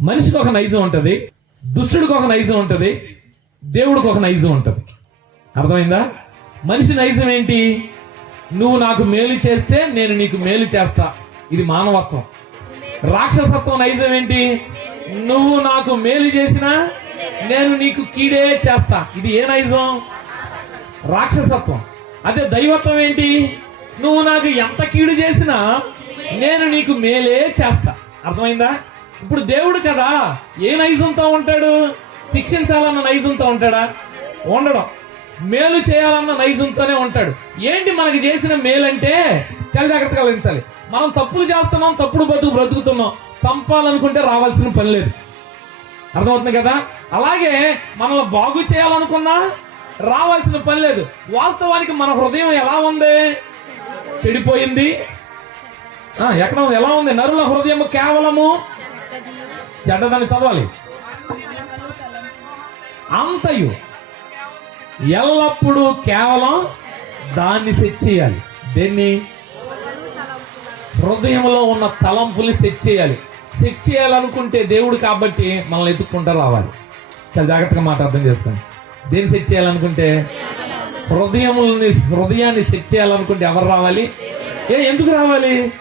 మనిషికి ఒక నైజం ఉంటుంది, దుష్టుడికి ఒక నైజం ఉంటుంది, దేవుడికి ఒక నైజం ఉంటుంది. అర్థమైందా? మనిషి నైజం ఏంటి? నువ్వు నాకు మేలు చేస్తే నేను నీకు మేలు చేస్తా, ఇది మానవత్వం. రాక్షసత్వం నైజం ఏంటి? నువ్వు నాకు మేలు చేసినా నేను నీకు కీడే చేస్తా, ఇది ఏ నైజం? రాక్షసత్వం. అదే దైవత్వం ఏంటి? నువ్వు నాకు ఎంత కీడు చేసినా నేను నీకు మేలే చేస్తా. అర్థమైందా? ఇప్పుడు దేవుడు కదా, ఏ నైజంతో ఉంటాడు? శిక్షించాలన్న నైజంతో ఉంటాడా? ఉండడం. మేలు చేయాలన్న నైజంతోనే ఉంటాడు. ఏంటి మనకి చేసిన మేలంటే? చాలా జాగ్రత్తగా ఆలోచించాలి. మనం తప్పులు చేస్తున్నాం, తప్పుడు బ్రతుకుతున్నాం. చంపాలనుకుంటే రావాల్సిన పని లేదు. అర్థమవుతుంది కదా? అలాగే మనల్ని బాగు చేయాలనుకున్నా రావాల్సిన పని లేదు. వాస్తవానికి మన హృదయం ఎలా ఉంది? చెడిపోయింది. ఎక్కడ ఉంది? ఎలా ఉంది? నరుల హృదయం కేవలము చెడ్డదని చదవాలి. అంతయు ఎల్లప్పుడూ కేవలం దాన్ని సెట్ చేయాలి. దేన్ని? హృదయంలో ఉన్న తలంపులు సెట్ చేయాలి. సెట్ చేయాలనుకుంటే దేవుడు కాబట్టి మనల్ని ఎత్తుక్కుంటూ రావాలి. చాలా జాగ్రత్తగా మాట అర్థం చేసుకోండి. దేన్ని సెట్ చేయాలనుకుంటే? హృదయాన్ని సెట్ చేయాలనుకుంటే ఎవరు రావాలి? ఎందుకు రావాలి?